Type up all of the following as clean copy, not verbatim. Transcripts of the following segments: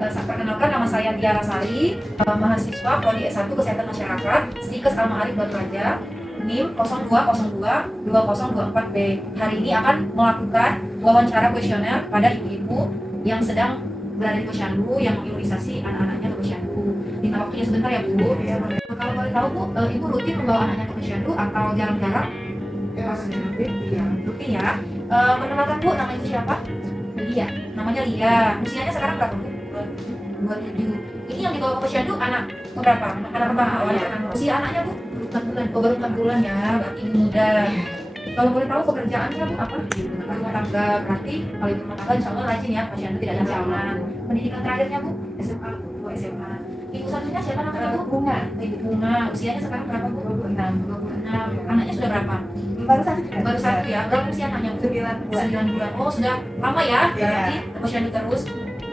Perkenalkan, nama saya Tiara Sari, mahasiswa Prodi S1 Kesehatan Masyarakat, Stikes Alma Arif Batu Raja, NIM 0202-2024B. Hari ini akan melakukan wawancara kuesioner pada ibu-ibu yang sedang berada di posyandu yang mengimunisasi anak-anaknya ke posyandu. Minta waktunya sebentar ya Bu. Kalau boleh tahu Bu, Ibu rutin membawa anaknya ke posyandu atau jarang-jarang? Rutin ya. Perkenalkan Bu, nama Ibu siapa? Lia. Namanya Lia. Usianya sekarang berapa Bu? 27. Ini yang dibawa ke posyandu anak berapa? Anak pertama. Usia anaknya Bu? 4 bulan. Oh, baru 4 bulan ya, berarti muda. Kalau boleh tahu pekerjaannya Bu apa? Rumah tangga. Berarti kalau ibu rumah tangga insya Allah rajin ya, posyandu tidak ada halangan. Pendidikan terakhirnya Bu? SMA. Oh, SMA. Ibu satunya siapa namanya Bu? Bunga. Ibu Bunga. Usianya sekarang berapa Bu? 26. Anaknya sudah berapa? Baru satu ya. Berapa usia anaknya Bu? 9 bulan. Oh, sudah lama ya. Berarti posyandu terus.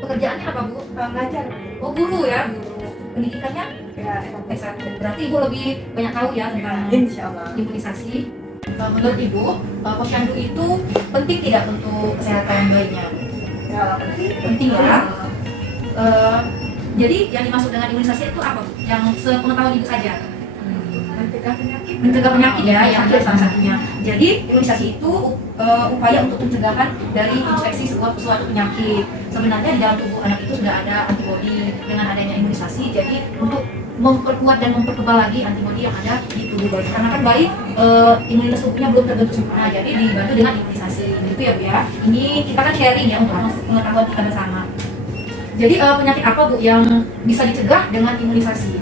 Pekerjaannya apa Bu? Ngajar. Oh, guru ya, guru. Pendidikannya? S1. Berarti Ibu lebih banyak tahu ya tentang Insyaallah. imunisasi. Menurut Ibu, posyandu itu penting tidak untuk kesehatan bayinya? Ya, penting. Penting ya. Jadi yang dimaksud dengan imunisasi itu apa Bu? Yang sepengetahuan Ibu saja? Mencegah penyakit. Mencegah penyakit ya, yang itu salah satunya. Jadi imunisasi itu upaya untuk pencegahan dari infeksi suatu penyakit. Sebenarnya di dalam tubuh anak itu sudah ada antibodi dengan adanya imunisasi. Jadi untuk memperkuat dan mempertebal lagi antibodi yang ada di tubuh bayi. Karena kan bayi imunitas tubuhnya belum terbentuk sempurna, jadi dibantu dengan imunisasi. Gitu ya Bu ya. Ini kita kan sharing ya untuk pengetahuan kita bersama. Jadi penyakit apa Bu yang bisa dicegah dengan imunisasi?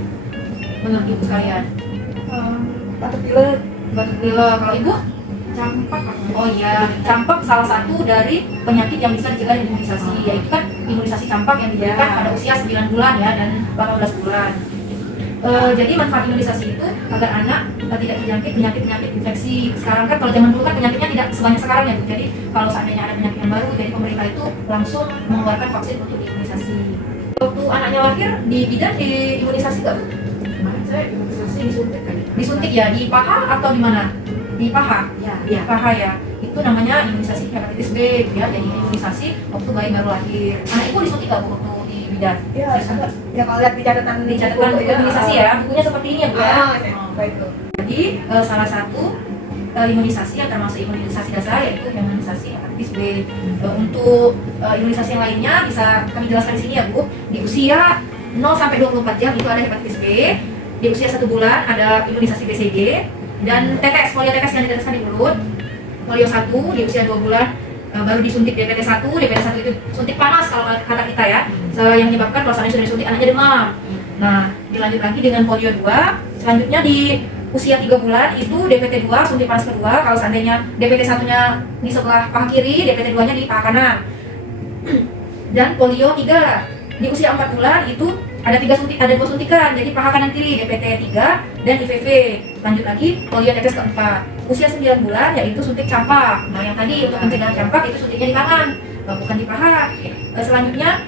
Menurut Ibu sekalian? Batuk pilek. Batuk pilek. Kalau Ibu? Campak. Oh iya, campak salah satu dari penyakit yang bisa dicegah dengan imunisasi, yaitu kan imunisasi campak yang diberikan pada usia 9 bulan ya dan 18 bulan. Jadi manfaat imunisasi itu agar anak tidak terjangkit penyakit-penyakit infeksi. Sekarang kan kalau zaman dulu kan penyakitnya tidak sebanyak sekarang ya Bu. Jadi kalau seandainya ada penyakit yang baru, jadi pemerintah itu langsung mengeluarkan vaksin untuk imunisasi. Waktu anaknya lahir di bidan imunisasi nggak Bu? Saya imunisasi disuntik kan. Disuntik ya, di paha atau di mana? Di paha? Ya. Di paha ya. Itu namanya imunisasi hepatitis B ya, jadi imunisasi waktu bayi baru lahir. Anak Ibu disuntik nggak Bu waktu di bidan? Ya, ya kalau lihat di catatan Buku imunisasi ya, bukunya seperti ini ya Bu ya. Baik. Jadi salah satu imunisasi yang termasuk imunisasi dasar yaitu imunisasi hepatitis B. Untuk imunisasi yang lainnya bisa kami jelaskan di sini ya Bu. Di usia 0 sampai 24 jam itu ada hepatitis B. Di usia 1 bulan ada imunisasi BCG dan tetes, polio tetes yang diteteskan di mulut. Polio 1 di usia 2 bulan baru disuntik DPT 1. DPT 1 itu suntik panas kalau kata kita ya. Yang menyebabkan kalau sudah disuntik anaknya demam. Nah, dilanjut lagi dengan polio 2. Selanjutnya di usia 3 bulan itu DPT 2, suntik panas kedua. Kalau seandainya DPT 1-nya di sebelah paha kiri, DPT 2-nya di paha kanan. Dan polio 3 di usia 4 bulan itu ada 2 suntikan, jadi paha kanan kiri DPT 3 dan IVV. Lanjut lagi polio tetes keempat. Usia 9 bulan yaitu suntik campak. Nah yang tadi untuk pencegahan campak itu suntiknya di tangan, bukan di paha. Selanjutnya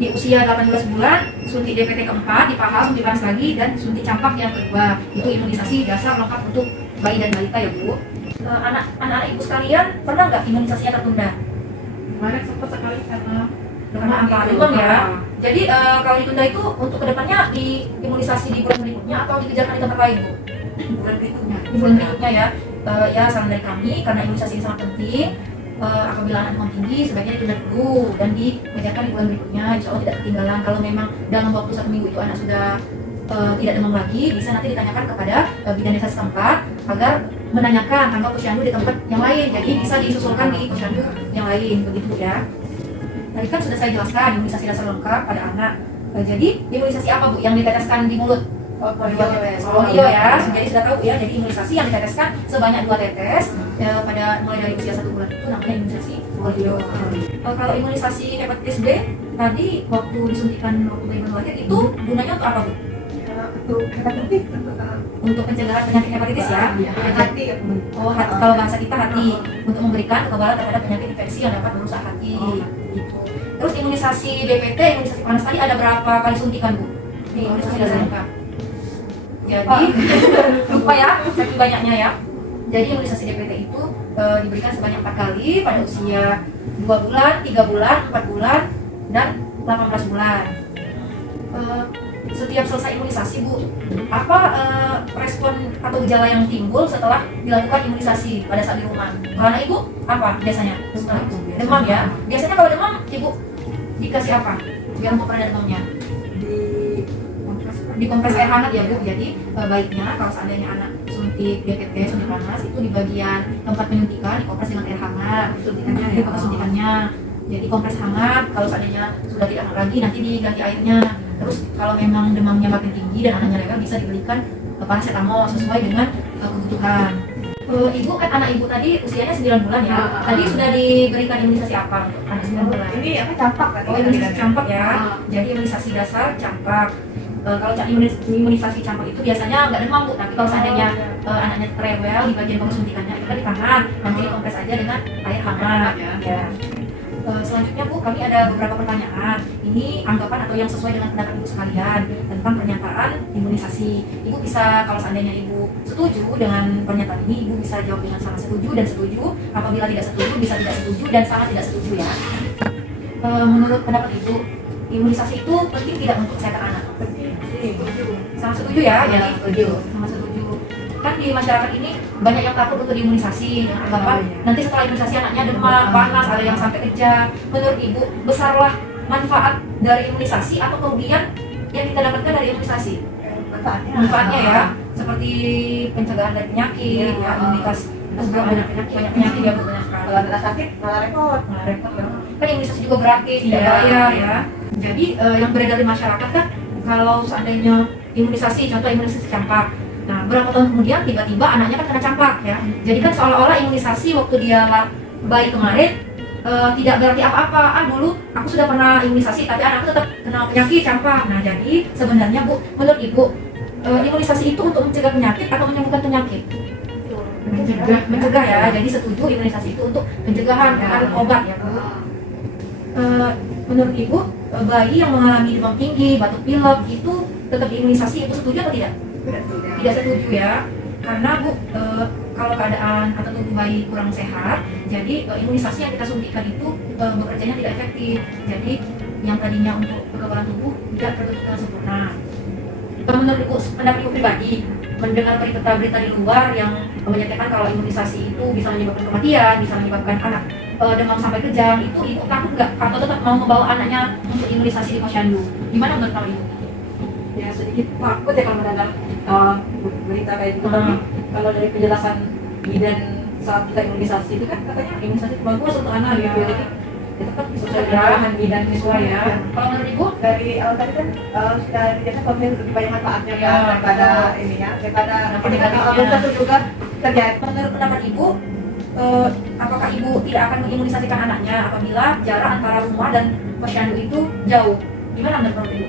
di usia 18 bulan suntik DPT keempat di paha, suntik panas lagi dan suntik campak yang kedua. Itu imunisasi dasar lengkap untuk bayi dan balita ya Bu. Anak-anak Ibu sekalian pernah nggak imunisasinya tertunda? Kemarin sempat sekali karena Apa? Demam ya. Jadi kalau ditunda itu untuk kedepannya di imunisasi di bulan berikutnya atau dikejarkan di tempat lain Bu? bulan berikutnya. Di bulan berikutnya ya. Ya saran dari kami karena imunisasi ini sangat penting. Apabila anak demam tinggi sebaiknya ditunda dulu dan dikejarkan di bulan berikutnya. Insya Allah tidak ketinggalan. Kalau memang dalam waktu 1 minggu itu anak sudah tidak demam lagi, bisa nanti ditanyakan kepada bidan desa setempat agar menanyakan tanggal posyandu di tempat yang lain. Jadi bisa disusulkan di posyandu yang lain begitu ya. Tadi kan sudah saya jelaskan imunisasi dasar lengkap pada anak. Jadi imunisasi apa Bu yang diteteskan di mulut? Polio tetes. Polio ya. Jadi sudah tahu ya. Jadi imunisasi yang diteteskan sebanyak 2 tetes pada mulai dari usia 1 bulan itu namanya imunisasi polio. Kalau imunisasi hepatitis B tadi waktu disuntikan waktu bayi baru lahir itu gunanya untuk apa Bu? Untuk hepatitis. Untuk pencegahan penyakit hepatitis ya. Hati. Oh, kalau bahasa kita hati, untuk memberikan kekebalan terhadap penyakit infeksi yang dapat merusak hati. Gitu. Terus imunisasi DPT, imunisasi panas tadi ada berapa kali suntikan Bu? Di imunisasi dasar lengkap. Jadi lupa ya, saking banyaknya ya. Jadi imunisasi DPT itu diberikan sebanyak 4 kali pada usia 2 bulan, 3 bulan, 4 bulan, dan 18 bulan. Setiap selesai imunisasi Bu, apa respon atau gejala yang timbul setelah dilakukan imunisasi pada saat di rumah? Kalau anak Ibu apa biasanya? Demam ya. Biasanya kalau demam Ibu dikasih apa? Biar untuk pereda demamnya. Dikompres air hangat ya Bu. Jadi baiknya kalau seandainya anak suntik DPT, suntik panas, itu di bagian tempat penyuntikan dikompres dengan air hangat. Suntikannya ya, suntikannya. Jadi kompres hangat. Kalau seandainya sudah tidak hangat lagi, nanti diganti airnya. Terus kalau memang demamnya makin tinggi dan anaknya rewel, bisa diberikan paracetamol sesuai dengan kebutuhan. Ibu kan anak Ibu tadi usianya 9 bulan ya. Tadi sudah diberikan imunisasi apa untuk anak 9 bulan? Ini apa campak kan? Oh, imunisasi campak ya. Jadi imunisasi dasar campak. Kalau imunisasi campak itu biasanya nggak demam Bu, tapi kalau seandainya anaknya rewel di bagian bawah suntikannya itu kan di tangan, nanti dikompres aja dengan air hangat ya. Selanjutnya Bu, kami ada beberapa pertanyaan. Ini anggapan atau yang sesuai dengan pendapat Ibu sekalian tentang pernyataan imunisasi. Ibu bisa, kalau seandainya Ibu setuju dengan pernyataan ini, Ibu bisa jawab dengan sangat setuju dan setuju. Apabila tidak setuju, bisa tidak setuju dan sangat tidak setuju ya. Menurut pendapat Ibu, imunisasi itu penting tidak untuk kesehatan anak? Sangat setuju ya, jadi sangat setuju. Kan di masyarakat ini banyak yang takut untuk diimunisasi dengan anggapan nanti setelah imunisasi anaknya demam, panas, ada yang sampai kejang. Menurut Ibu, besarlah manfaat dari imunisasi atau kerugian yang kita dapatkan dari imunisasi? Manfaatnya ya, seperti pencegahan dari penyakit, ya, imunitas, banyak penyakit ya Bu, banyak sekali. Kalau ada sakit malah repot. Nah, repot ya. Kan imunisasi juga gratis, tidak bayar ya. Jadi yang beredar di masyarakat kan kalau seandainya imunisasi, contoh imunisasi campak. Nah, berapa tahun kemudian tiba-tiba anaknya kan kena campak ya. Jadi kan seolah-olah imunisasi waktu dia bayi kemarin tidak berarti apa-apa. Dulu aku sudah pernah imunisasi tapi anakku tetap kena penyakit campak. Nah, jadi sebenarnya Bu, menurut Ibu, imunisasi itu untuk mencegah penyakit atau menyembuhkan penyakit? Mencegah ya. Jadi setuju imunisasi itu untuk pencegahan, bukan obat ya Bu. Menurut Ibu, bayi yang mengalami demam tinggi, batuk pilek itu tetap diimunisasi, itu setuju atau tidak? Tidak setuju ya, karena Bu, kalau keadaan atau tubuh bayi kurang sehat, jadi imunisasi yang kita suntikan itu bekerjanya tidak efektif. Jadi yang tadinya untuk kekebalan tubuh tidak terbentuk sempurna. Menurut Ibu, pendapat Ibu pribadi, mendengar berita-berita di luar yang menyatakan kalau imunisasi itu bisa menyebabkan kematian, bisa menyebabkan anak demam sampai kejang, itu Ibu takut nggak? Atau tetap mau membawa anaknya untuk imunisasi di posyandu? Gimana menurut Ibu? Ya sedikit takut ya kalau mendengar berita kayak gitu. Tapi kalau dari penjelasan bidan saat kita imunisasi itu kan katanya imunisasi bagus untuk anak gitu. Jadi itu kan sesuai dengan arahan bidan sesuai ya. Kalau menurut Ibu? Dari awal tadi kan sudah dijelaskan kalau lebih banyak manfaatnya kan daripada ini ya, daripada kalau belum tentu juga terjadi. Menurut pendapat Ibu, apakah Ibu tidak akan mengimunisasikan anaknya apabila jarak antara rumah dan posyandu itu jauh? Gimana menurut Ibu?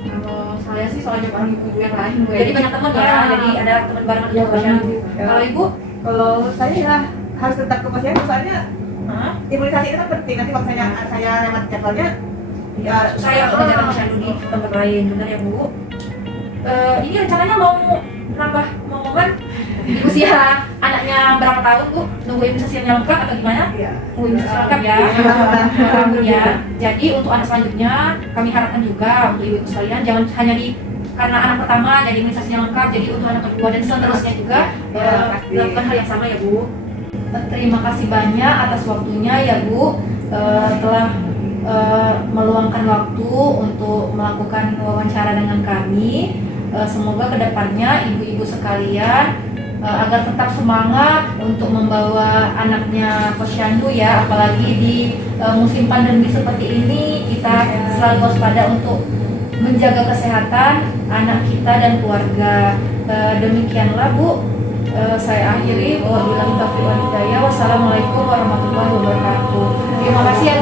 Kalau saya sih soalnya bareng ibu yang lain. Jadi banyak teman ya, jadi ada teman bareng di posyandu. Kalau Ibu? Kalau saya ya harus tetap ke posyandu soalnya imunisasi itu kan penting. Nanti kalau saya lewat jadwalnya ya Saya mengerjakan posyandu di tempat lain, benar ya Bu? Ini rencananya mau nambah momen di usia anaknya berapa tahun Bu? Nunggu imunisasi yang lengkap atau gimana? Iya. Nunggu imunisasi lengkap ya. Ya. Jadi untuk anak selanjutnya kami harapkan juga untuk ibu sekalian jangan hanya karena anak pertama jadi imunisasinya lengkap, jadi untuk anak kedua dan seterusnya juga lakukan hal yang sama ya Bu. Terima kasih banyak atas waktunya ya Bu, telah meluangkan waktu untuk melakukan wawancara dengan kami. Semoga kedepannya ibu-ibu sekalian agar tetap semangat untuk membawa anaknya posyandu ya, apalagi di musim pandemi seperti ini kita selalu waspada untuk menjaga kesehatan anak kita dan keluarga. Demikianlah Bu, saya akhiri. Wabillahi taufiq wal hidayah. Wassalamualaikum warahmatullahi wabarakatuh. Terima kasih ya